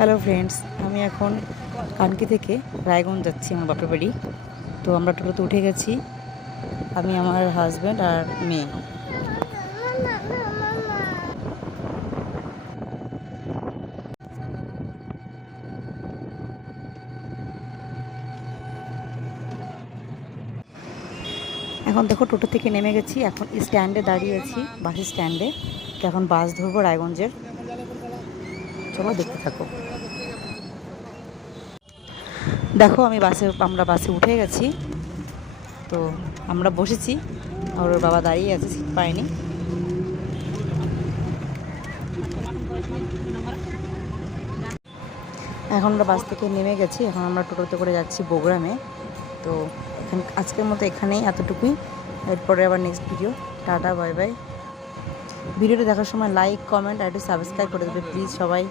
Hello friends, আমি এখন কানকি থেকে রায়গঞ্জ যাচ্ছি আমার বাপের বাড়ি। তো আমরা টোটোতে উঠে গেছি, আমি, আমার হাজব্যান্ড আর মেয়ে। এখন দেখো টোটো থেকে নেমে গেছি, এখন স্ট্যান্ডে দাঁড়িয়ে আছি, বাস স্ট্যান্ডে। তো এখন বাস ধরবো রায়গঞ্জের। চলো দেখতে থাকো। দেখো আমরা বাসে উঠে গেছি। তো আমরা বসেছি আর ওর বাবা দাঁড়িয়ে আছে, সিট পায়নি। এখন আমরা বাস থেকে নেমে গেছি, এখন আমরা টোটোতে করে যাচ্ছি বগুড়ামে। তো আজকের মতো এখানেই এতটুকুই। এরপরে আবার next video. Tata, bye bye. ভিডিওটা দেখার সময় লাইক, কমেন্ট আর একটু সাবস্ক্রাইব করে দেবে প্লিজ সবাই।